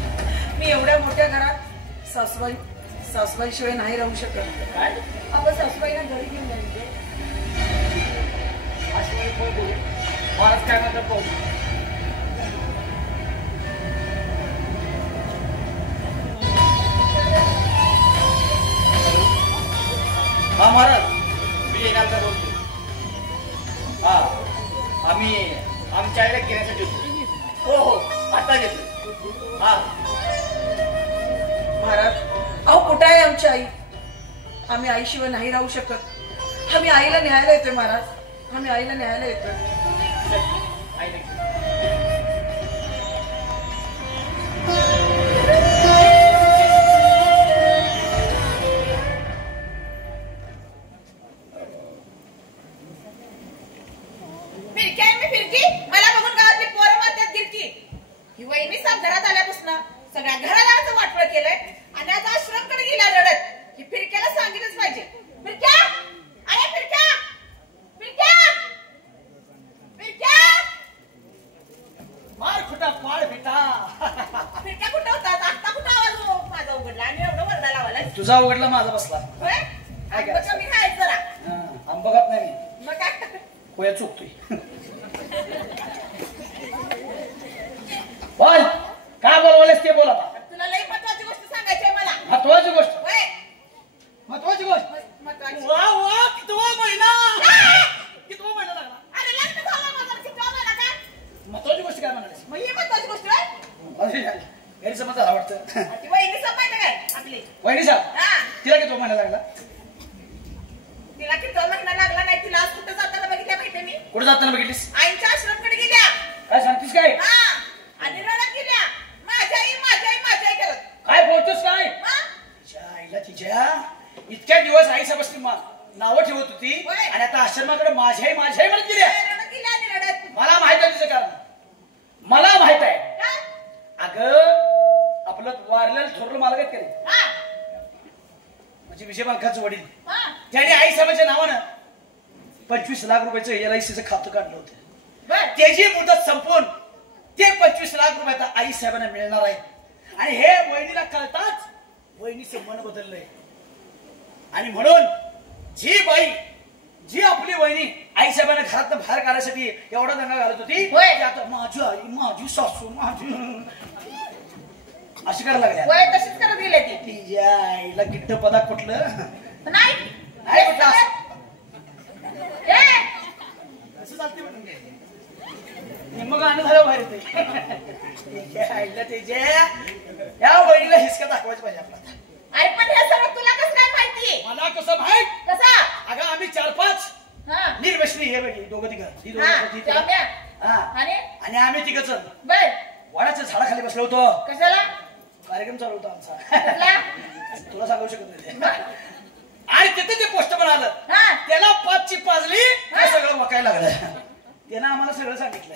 मी एवढ्या मोठ्या घरात सासूबाईशिवाय नाही राहू शकत. काय आपण सासूबाईला घरी घेऊन जायचे. अशी फोन बोलू महाराज काय म्हणतात पाहू. हा महाराज मी येणार बोलतो. हा आम्ही आमच्या आईला घेण्यासाठी होतो. हो आता घेतो. हा महाराज अहो कुठं आहे आमची आई? आम्ही आईशिवाय नाही राहू शकत. आम्ही आईला न्यायला येतोय महाराज. आम्ही आईला न्यायला येतोय. आईला घे. फिरकी आहे मी फिरकी. मला बघून गावातली पोरं मारतात गिरकी. ही वहिनी सात घरात आल्यापासून सगळ्या घराला असं वाटवळ केलंय आणि आता आश्रमकडे गेला रडत. ही फिरक्याला सांगितलंच पाहिजे. फिरक्या अरे फिरक्या फिरक्या फिरक्या मार खुटा पाड बेटा. फिरक्या कुठं होतात? आत्ता कुठं आवाज माझा उघडला आणि एवढं वरडा लावायला? तुझा उघडला माझा बसला. होय आंबा कमी खायचं जरा. आंबा खात नाही मी. मग काय कोया चुकतोय. बोल काय बोलवालेस ते बोल आता. तुला लई महत्वाची गोष्ट सांगायची आहे मला. महत्वाची गोष्ट. होय महत्वाची गोष्ट. महत्वाची. वा वा कितवा महिना. कितवा महिना लागला. अरे लग्न झालं माझं. किती मला काय महत्वाची गोष्ट काय म्हणालीस. मग ही महत्वाची गोष्ट आहे. गैरसमज झाला वाटतं. ती वहिनी सांभाळते काय आपली. वहिनी साहेब हा तिला कितवा महिना लागला. तिला किती महिना लागला नाही. तिला आज कुठं जाताना बघितल्या माहितीये मी. कुठे जाताना बघितलीस. आईच्या आश्रमकडे गेल्या. काय सांगतीस काय. हा आणि रडत गेल्या. माझी आई माझी आई माझी आई करत. काय बोलतोस काय. हा? तिच्या आईला तिच्या इतक्या दिवस आईसा बसली नावं ठेवत होती होय. आणि आता आश्रमाकडे माझी आई म्हणत गेली. रडत गेल्या आणि रडत. मला माहित आहे तुझं कारण. मला माहित आहे. काय? अगं आपलं वारलेलं थोरलं मालक आहेत का हा म्हणजे विजय बांकाचं वडील. हा त्याने आई साहेबांच्या नावानं 25 लाख रुपयाचं LICचं खातं काढलं होतं. बर त्याची मुदत संपून ते 25 लाख रुपयाचा आई साहेबांना मिळणार आहे. आणि हे वहिनीला कळताच वहिनीचं मन बदललंय. आणि म्हणून जी आपली वहिनी आई साहेबांना घरात बाहेर काढण्यासाठी एवढा दंगा घालत होती होय. ती आता माझी आई माझी सासू माझी अशी करायला लागली. वय तशीच करत गेले ती. तिच्या आईला गिट्ट पदा कुठलं नाही नाही कुठलं असं. ए, असं चालते म्हणून मग गाणं झालं बाहेर तिच्या आईला तिच्या या बहिणीला हिसका दाखवायचं पाहिजे आपल्याला. अरे पण हे सगळं तुला कसं काय माहिती. मला कसं माहित. कसा अगं आम्ही 4-5 हा निर्वशनी हे बघी दोघं तिघं ती हा दोघं जाऊया. हा आणि आणि आम्ही तिघच बर वडाच्या झाडाखाली बसलो होतो. कशाला कार्यक्रम चालू होता आमचा. कसला तुला सांगू शकत नाही ते. आणि तिथे ते पोस्टमन आलं. हा त्याला 5ची पाजली ते सगळं वकायला लागलं. त्यानं आम्हाला सगळं सांगितलं.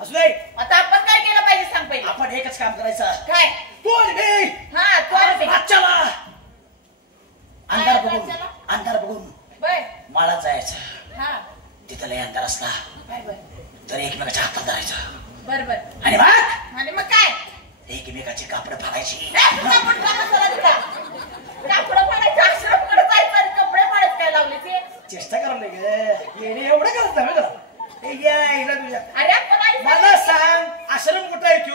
असू दे आता आपण काय केलं पाहिजे सांग पहिले. आपण एकच काम करायचं. काय तू आणि मी हा तू आणि मी. चला अंधार काय बघून वाचायला? अंधार बघून बर माळात जायचं. हा तिथं लय अंधार असला बर बर तर एकमेकाच्या हातात धरायचं. बर बर आणि मग आणि मग काय एकमेकाची कापड फाडायची. कापडं फाडायचं आश्रमकडे जायचं आणि कपडे फाडायचं काय लावले ते. चेष्टा करायला ग येणे एवढं करत नाही बरं. हे या हिला तुझ्या अरे आपण आई मला सांग आश्रम कुठं आहे तू.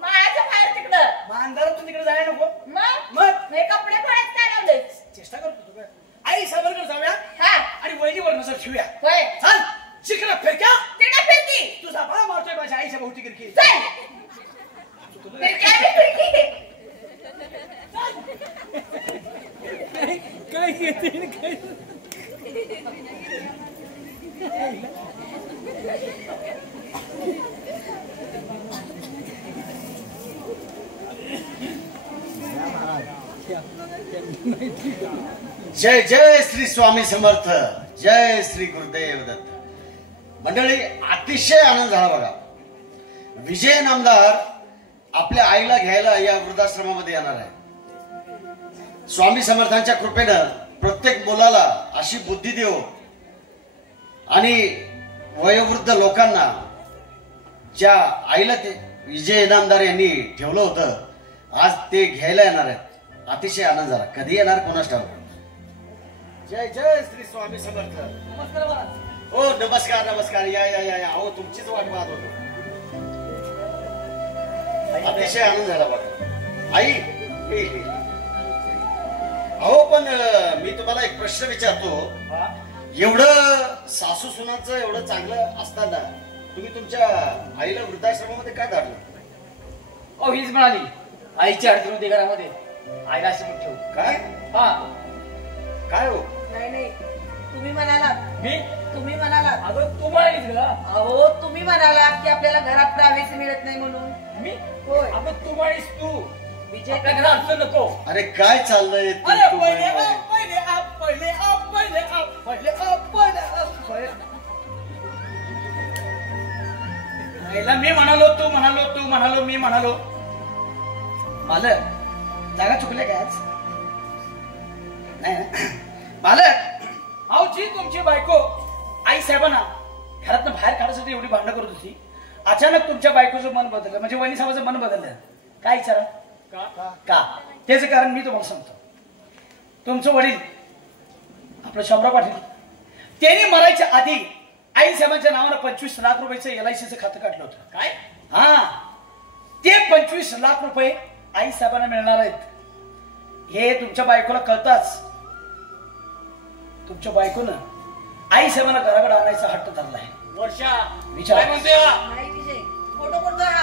मायाच्या बाहेर तिकडं अंधारातून तिकडे जायला नको. मग हे कपडे फाडायचं काय लावले. चेष्टा करतो तू आई साहेबांकडे जाऊया हा आणि वहिनीवर नजर ठेवूया. होय चाल शिकला फिरक्या तिकडे फिरकी तुझा बा मारतोय माझ्या आईच्या भोवती गिरकी. चल फिरकी आहे फिरकी. काय घेते काय जय जय श्री स्वामी समर्थ. जय श्री गुरुदेव दत्त. मंडळी अतिशय आनंद झाला बघा. विजय नामदार आपल्या आईला घ्यायला या वृद्धाश्रमामध्ये येणार आहे. स्वामी समर्थांच्या कृपेनं प्रत्येक मुलाला अशी बुद्धी देव आणि वयोवृद्ध लोकांना ज्या आईला ते विजय इनामदार यांनी ठेवलं होतं, आज ते घ्यायला येणार आहेत. अतिशय आनंद झाला. कधी येणार कोणास ठाऊक. जय जय श्री स्वामी समर्थ. नमस्कार महाराज. हो नमस्कार नमस्कार. या या या या. अहो तुमचीच वाट पाहत होतो. अतिशय आनंद झाला बघा. आई अहो पण मी तुम्हाला एक प्रश्न विचारतो. एवढं सासू सुनाचं एवढं चांगलं असताना तुम्ही तुमच्या आईला वृद्धाश्रमामध्ये काय धाडलं? अहो हीच म्हणाली आईची अडचण होती घरामध्ये, आईला अशी म्हणून ठेवू. काय हा काय हो? नाही तुम्ही म्हणालात. मी तुम्ही म्हणालात. अगं तू म्हणालीस का? अहो तुम्ही म्हणालात की आपल्याला घरात प्रायव्हसी मिळत नाही म्हणून. मी होय. अगं तू म्हणालीस तू विजय आपल्या घरात अडचण नको. अरे काय चाललंय? अरे पहिले आप पहिले आप पहिले आप पहिले आप पहिले आप पहिले आप पहिले. आईला मी म्हणालो तू म्हणालो तू म्हणालो मी म्हणालो. मालक जागा चुकले काय आज? नाही ना? मालक अहो जी तुमची बायको आई साहेबांना घरातनं बाहेर काढायसाठी एवढी भांडणं करत होती, अचानक तुमच्या बायकोचं मन बदललं, म्हणजे वहिनी साहेबाचं मन बदललं. काय विचारा का? त्याचं कारण मी तुम्हाला सांगतो. तुमचं वडील आपलं शामराव पाटील त्यांनी मरायच्या आधी आई साहेबांच्या नावानं 25 लाख रुपयाचं LICचं खातं काढलं होतं. काय? हा ते 25 लाख रुपये आई साहेबांना मिळणार आहेत हे तुमच्या बायकोला कळताच तुमच्या बायकोनं आई साहेबांना घराकडे आणायचा हट्ट धरलाय. वर्षा विचार. काय म्हणते हा? नाही विजय खोटं बोलतोय हा.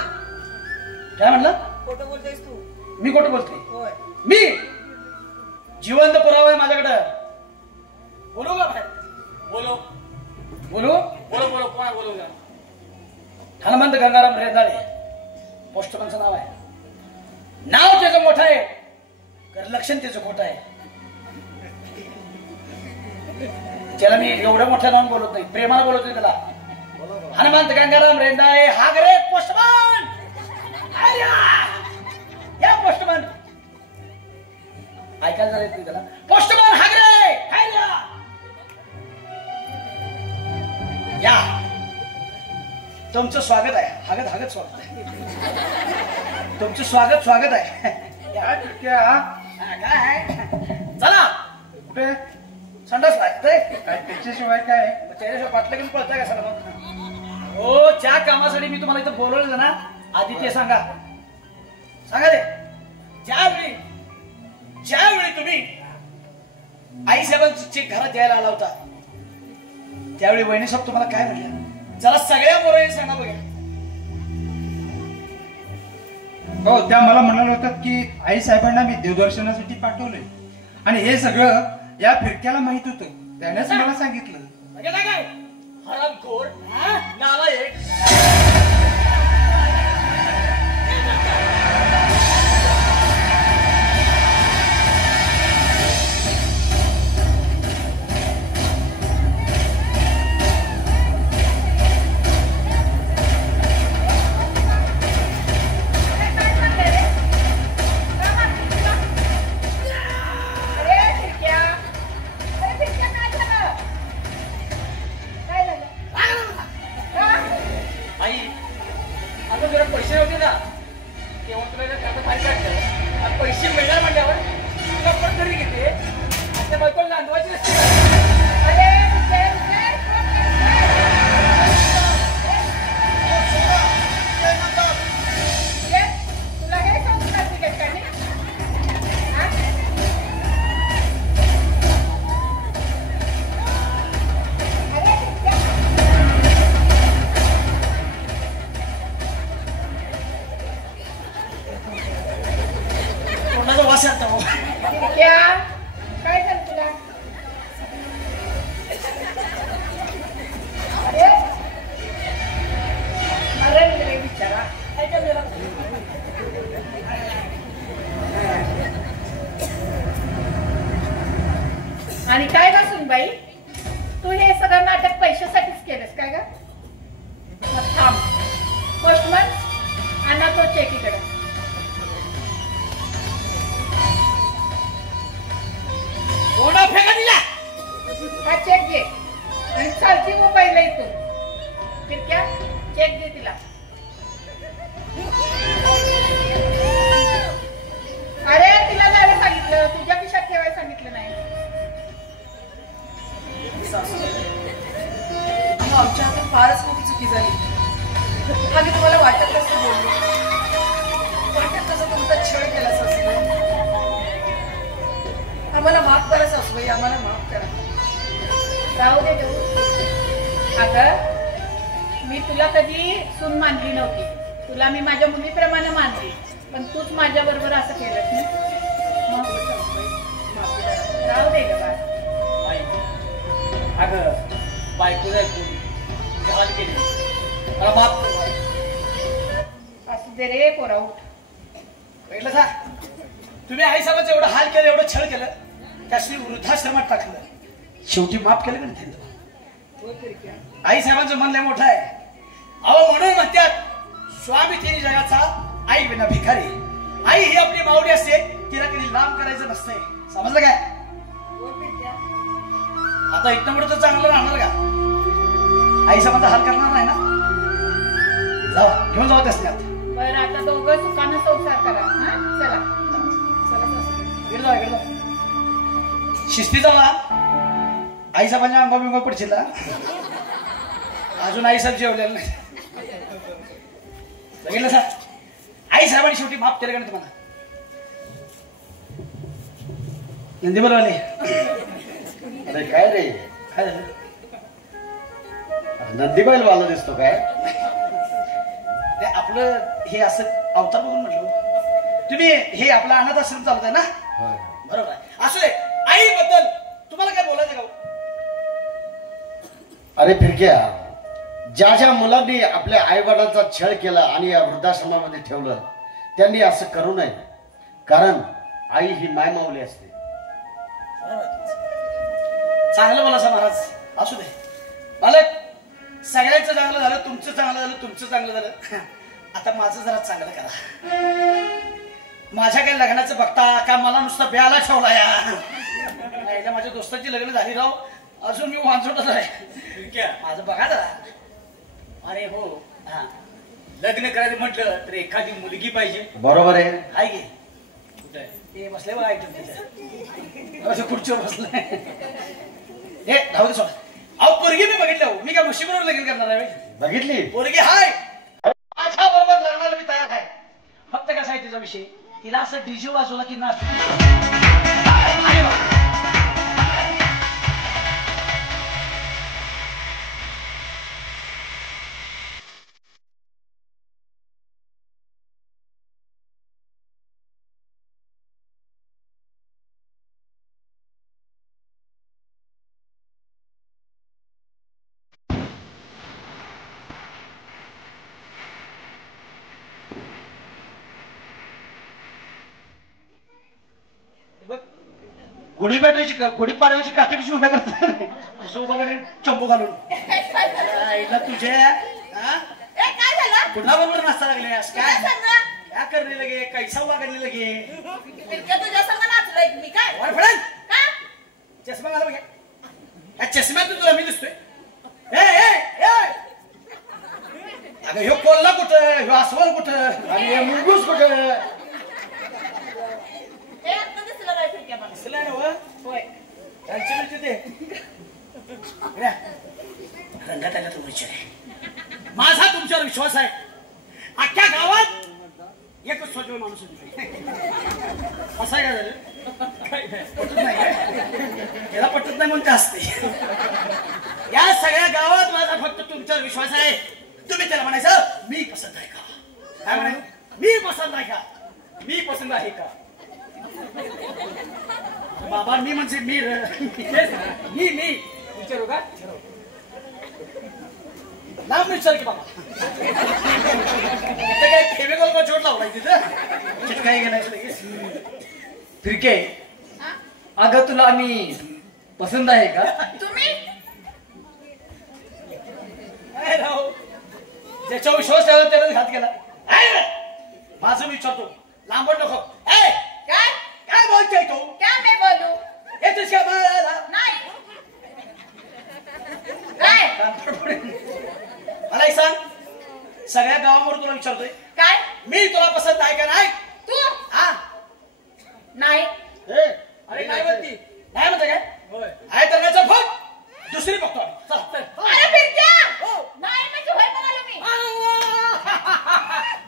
काय म्हणलं? खोटं बोलतोयस तू. मी खोटं बोलतोय? होय. मी जिवंत पुरावा आहे माझ्याकडे. बोलू का बाहेर? बोलो बोलू? बोलो बोलो कोणा बोलू का? हनुमंत गंगाराम रेंदाळे पोस्टमनचं नाव आहे. नाव त्याचं मोठं आहे, तर लक्षण त्याचं खोटं आहे. त्याला मी एवढं मोठ्या नावानं बोलत नाही, प्रेमानं बोलतोय त्याला. हनुमंत गंगाराम रेंदाळे हागरे पोस्टमन. या पोस्टमन ऐकायला जरा येत नाही त्याला. पोस्टमन हागरे या. तुमचं स्वागत आहे. हागत हागत स्वागत आहे. तुमचं स्वागत आहे. काय आहे चला कुठे संडास लागतंय काय त्याच्याशिवाय काय? त्याच्याशिवाय पाटलं घेऊन पळताय का सर मग? हो ज्या कामासाठी मी तुम्हाला इथं बोलवलं ना आधी ते सांगा ते. ज्यावेळी तुम्ही आई साहेबांची चेक घरात द्यायला आला होता त्यावेळी वहिनी साहेब तुम्हाला काय म्हटलं जरा सगळ्या मोराने सांगा बघा. हो त्या मला म्हणाल होतात की आई साहेबांना मी देवदर्शनासाठी पाठवलंय आणि हे सगळं या फिरक्याला माहित होतं, त्यानेच मला सांगितलं. म्हणजे काय हरामखोर नालायक. पैसे मिळणार म्हणल्यावर तुला पण तरी घेते आपल्या बायकोला नांदवायची नसते. तुला काय सांगू लागते का? तोंडाचा वास येतो. काय झालं तुला? अरे मरण रे बिचारा. काय झालं? आणि काय का सुनबाई तू हे सगळं नाटक पैशासाठीच केलंस काय का? थांब पोस्टमन आणा तो चेक इकडे. कोणा फेका दिला? हा चेक घे आणि चालती मोबाईल इथून. फिरक्या चेक दे तिला. अरे तिला द्यायला सांगितलं, तुझ्या खिशात ठेवायला सांगितलं नाही. आमच्या हातात फारच मोठी चुकी झाली. मागे तुम्हाला वाटत कसं बोललो, वाटत कसं तुमचा छळ केला सासूबाई. आम्हाला माफ करा सासूबाई, आम्हाला माफ करा. राहू दे देऊ. अगं मी तुला कधी सून मानली नव्हती, तुला मी माझ्या मुलीप्रमाणे मानली, पण तूच माझ्या बरोबर असं केलं मग. राहू दे ग बा. अगं बायको ऐकून हाल केले, मला माफ कर. असू दे रे पोरा, उठ. पहिलं सा तुम्ही आई साहेबांचं एवढं हाल केलं, एवढं छळ केलं, त्याशी वृद्धाश्रमात टाकलं, शेवटी माफ केलं का नाही? आई साहेबांचं मन लय मोठं आहे. अहो म्हणून म्हणतात स्वामी तिन्ही जगाचा आई विना भिकारी. आई ही आपली मावडी असते, तिला कधी लांब करायचं नसतंय. समजलं काय? आता इथं पुढे तर चांगलं राहणार का? आई साहेबांचा हाल करणार नाही ना? जाऊ घेऊन जाऊ त्यास त्यात. बरं आता दोघं सुखानं संसार करा. हा चला इकडे जाऊ, इकडे जाऊ. शिस्ती जाऊ ना. आई साहेबांच्या अंगा बिंगा पडशील ना. अजून आई साहेब जेवलेलं नाही. बघितलं सर, आई साहेबांनी शेवटी माफ केलं का नाही तुम्हाला? नंदी बोलवाले. अरे काय रे, काय झालं? नंदीबाईल वाला दिसतो काय? ते आपलं हे असं अवतार बघून म्हटलं. तुम्ही हे आपला अनाथ आश्रम चालत आहे ना? बरोबर आहे. असू दे. आई बद्दल तुम्हाला काय बोलायचं का? अरे फिरक्या, ज्या ज्या मुलांनी आपल्या आई वडिलांचा छळ केला आणि या वृद्धाश्रमामध्ये ठेवलं, त्यांनी असं करू नये. कारण आई ही मायमाऊली असते. चांगलं बोला सा महाराज. असू दे मालक, सगळ्यांचं चांगलं झालं, तुमचं चांगलं झालं, तुमचं चांगलं झालं. आता माझं जरा चांगलं करा. माझ्या काही लग्नाचं बघता का मला नुसतं ब्याला ठेवला या? माझ्या दोस्ताची लग्न झाली राव, अजून मी वांचवतच आहे. माझं बघा जरा. अरे हो, हा लग्न करायचं म्हटलं तर एखादी मुलगी पाहिजे. बरोबर आहे. आहे की कुठे आहे? ते बसले बघा ऐकून खुर्चीवर बसले. हे धावते सोडा. अहो पोरगी मी बघितलं. मी काय मुशीबरोबर लगीन करणार आहे? बघितली? पोरगी हाय, माझ्या बरोबर लग्नाला मी तयार आहे. फक्त कसा आहे तिचा विषय, तिला असं डीजे वाजवला की नाच. गुढीपाडव्याची काठी कशी उभ्या करतात, असं उभा करेन चंपू घालून. तुझ्या काय झालं? कुणाबरोबर नाचता लागले? काय सांगा? क्या करणे लगे, कैसा वागणे लगे? तुझ्या संग नाचलोय मी. काय वर पडेल. का? चष्मा घाला बघा. या चष्म्यातून तुला मी दिसतोय. अगं ह्यो कोल्हा कुठं, ह्यो अस्वल कुठं आणि हे मुंगूस कुठं? दिसलं ना व? होय. त्यांची मिळते ते रंगात आल्या तो विचार आहे. माझा तुमच्यावर विश्वास आहे. अख्ख्या गावात एकच स्वच्छ माणूस असं काय झालं? पटत नाही काय? याला पटत नाही म्हणते असते. या सगळ्या गावात माझा फक्त तुमच्यावर विश्वास आहे. तुम्ही त्याला म्हणायचं मी पसंत आहे का? काय म्हणायचं? मी पसंत आहे का? मी पसंत आहे का? बाबा मी म्हणजे मी मी विचारू का? नाम विचार की बाबा. काय फेविकॉल का चोट लावलाय तिथं? चिटकाई गेलाय. फिरके, अगं तुला आम्ही पसंत आहे का? तुम्ही राव ज्याच्या विश्वास ठेवला त्याने घात केला. माझं मी विचारतो, लांबड नको. काय काय बोलतोय तू? क्या मैं बोलू? येतोस का मला? नाही काय मला सगळ्या गावावर तुला विचारतोय, काय मी तुला पसंत आहे का नाही? तू हा नाही अरे नाही म्हणती, नाही म्हणते काय? आहे तर त्याचा फट दुसरी बघतो आम्ही. चला, चल. अरे फिरक्या हो. नाही म्हणजे होय म्हणालो मी.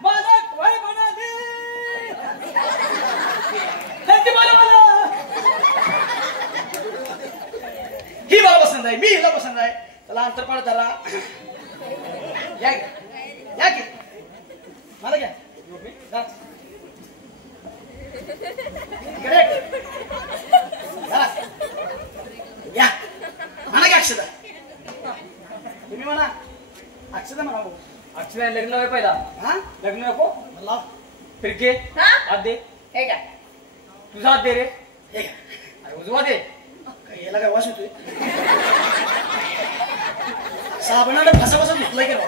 मालक वय म्हणाली. नक्की बोला मला. ही मला पसंत आहे, मी हिला पसंत आहे. त्याला अंतर पड जरा. या की. या की मला घ्या जा. इकडे. जा. या म्हणा की अक्षता. तुम्ही म्हणा अक्षता म्हणा भाऊ. अक्षय लग्न होय पहिला. हा लग्न नको मला फिरके हा? हात दे. हे काय तुझा हात दे रे. हे घ्या. अरे उजवा दे. काय याला काय वास होतोय? साबणाला फसा फसा धुतलाय की राव.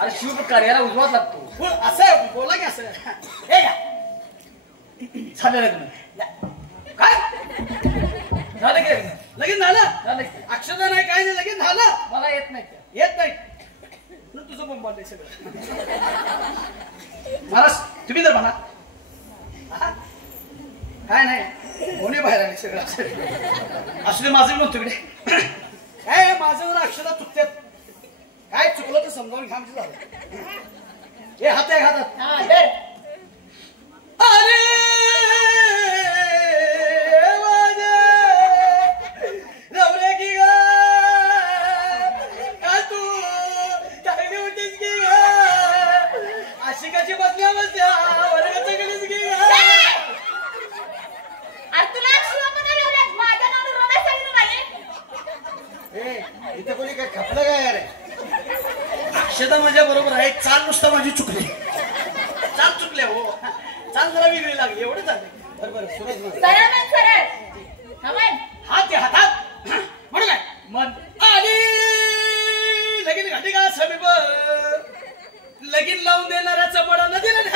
अरे शिवप्रकार याला उजवाच लागतो. बोल, असं बोला की असं. हे घ्या. झालं लग्न. काय झालं की लग्न? लगीन झालं? झालं की? अक्षता नाही काय नाही लगीन झालं. मला येत नाही त्या. येत नाही म्हणून तुझं बोंब बांधलंय सगळं. महाराज तुम्ही तर म्हणा. हा? काय नाही कोणी बाहेर आले सगळं असू दे. माझं म्हणतो तिकडे काय माझं अक्षता चुकत्यात. काय चुकलं तर समजावून घ्या म्हणजे झालं. हे हात आहे हातात. हा दर अरे माझे नवरे की ग का तू चांगली होतीस की ग आशिकाची बसल्या बसल्या वर्गाचं गेलीस की ग. अरे तुला शिवा म्हणाले एवढ्यात माझ्या नावानं रोडा सांगितलं नाही. ए इथं कोणी काय खपलं काय अरे? अक्षता माझ्या बरोबर आहे. चाल नुसता माझी चुकली. चाल चुकल्या हो. चाल जरा वेगळी लागली एवढं झालं. बरोबर सुरज म्हण. सरळ म्हण सरळ. हा म्हण. हात या हातात म्हणू काय मन आली लगीन घाटी का समीप लगीन लावून देणाऱ्याचं बडं न दिलं रे.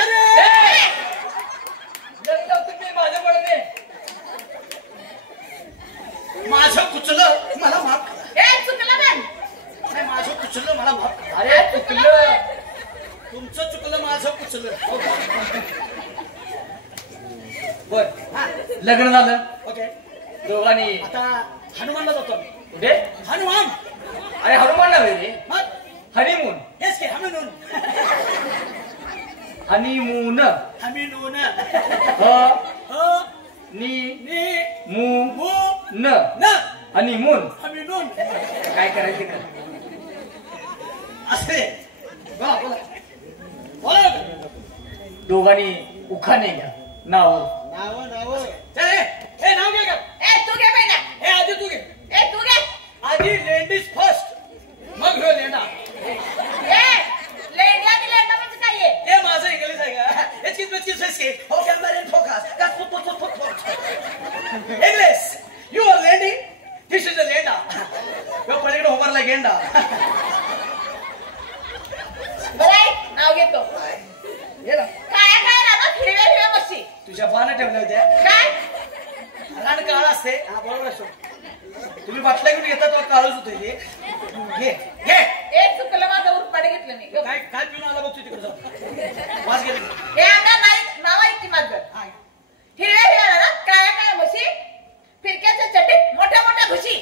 लग्न लावतो की माझ्या पडणे. माझं कुचलं मला माफ करा. ए चुकलं म्हण. नाही, माझं कुचलं मला माफ करा. अरे चुकलं. तुमचं चुकलं माझं कुचलं. बर लग्न झालं ओके दोघांनी. आता हनुमानला जातो आम्ही. कुठे? हनुमान अरे हनुमानला होय रे. मग हनीमून. हेच की हनुमान हनीमून. हनुमान नी नी मू मू न न हनीमून. हनुमान काय करायचं कर. असे बोला बोला बोला. दोघांनी उखाणे घ्या. नाव नाव नाव चल हे नाव घे का. ए तू घे पहिला. हे आधी तू घे. ए तू घे. आधी लेडीज फर्स्ट मग ह्यो लेंडा. ए लेंड्या की लेंडा म्हणजे काय आहे? हे माझं इंग्लिश आहे का. एचकीच बेचकीच फेसके हो कॅमेरा इन फोकस का फुट फुट फुट फुट. English you are lady this is a लेंडा. ह्यो पलीकडे उभारला गेंडा. बरं आहे, नाव घेतो. ये ना काय काय राहतात हिरव्या हिरव्या म्हशी. तुझ्या बाना ठेवल्या होत्या. काय रान काळ असते. हा बरोबर असतो. तुम्ही बाटल्या घेऊन येतात तेव्हा काळच होते ते. घे घे. ए चुकलं माझं उरपाडे घेतलं मी. काय काय पिऊन आला बघ तू तिकडे जाऊ. वास गेले. हे आम्हाला नाही नाव ऐकते माझं. हा. हिरव्या हिरव्या राहतात काय काय म्हशी. फिरक्याच्या चटीत मोठ्या मोठ्या घुशी.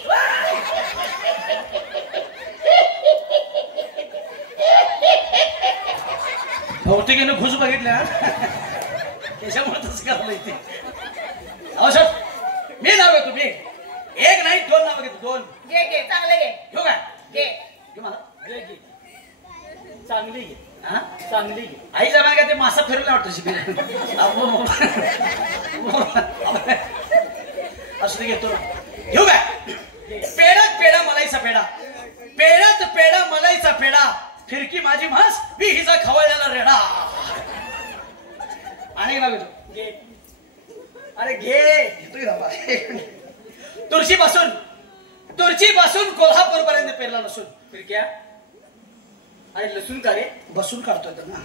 बहुतेकीनं घुस बघितल्या त्याच्यामुळे तसं करलं इथे. सर मी नाव घेतो. मी एक नाही दोन नाव घेतो. दोन घे घे चांगलं घे. घेऊ काय. घे. घे मला. घे, घे. चांगली घे. हा चांगली घे. आई जमा काय ते मासा फिरला वाटतं शिबिर. असं ते घेतो ना. घेऊ काय. पेढात पेढा मलाईचा पेढा. पेढ्यात पेढा मलाईचा पेढा. फिरकी माझी म्हस मी हिचा खवळलेला रेडा. आणि नाव घेतो. घे. अरे घे. तुळशी पासून कोल्हापूर पर्यंत पेरला लसूण. फिरक्या. अरे लसूण का रे. बसून काढतोय तर ना.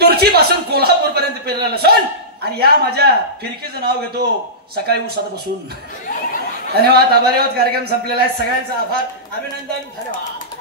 तुळशी पासून कोल्हापूर पर्यंत पेरला लसूण. आणि या माझ्या फिरकीचं नाव घेतो सकाळी उसात बसून. धन्यवाद. आभारी आहोत. कार्यक्रम संपलेला आहे. सगळ्यांचा आभार. अभिनंदन. धन्यवाद.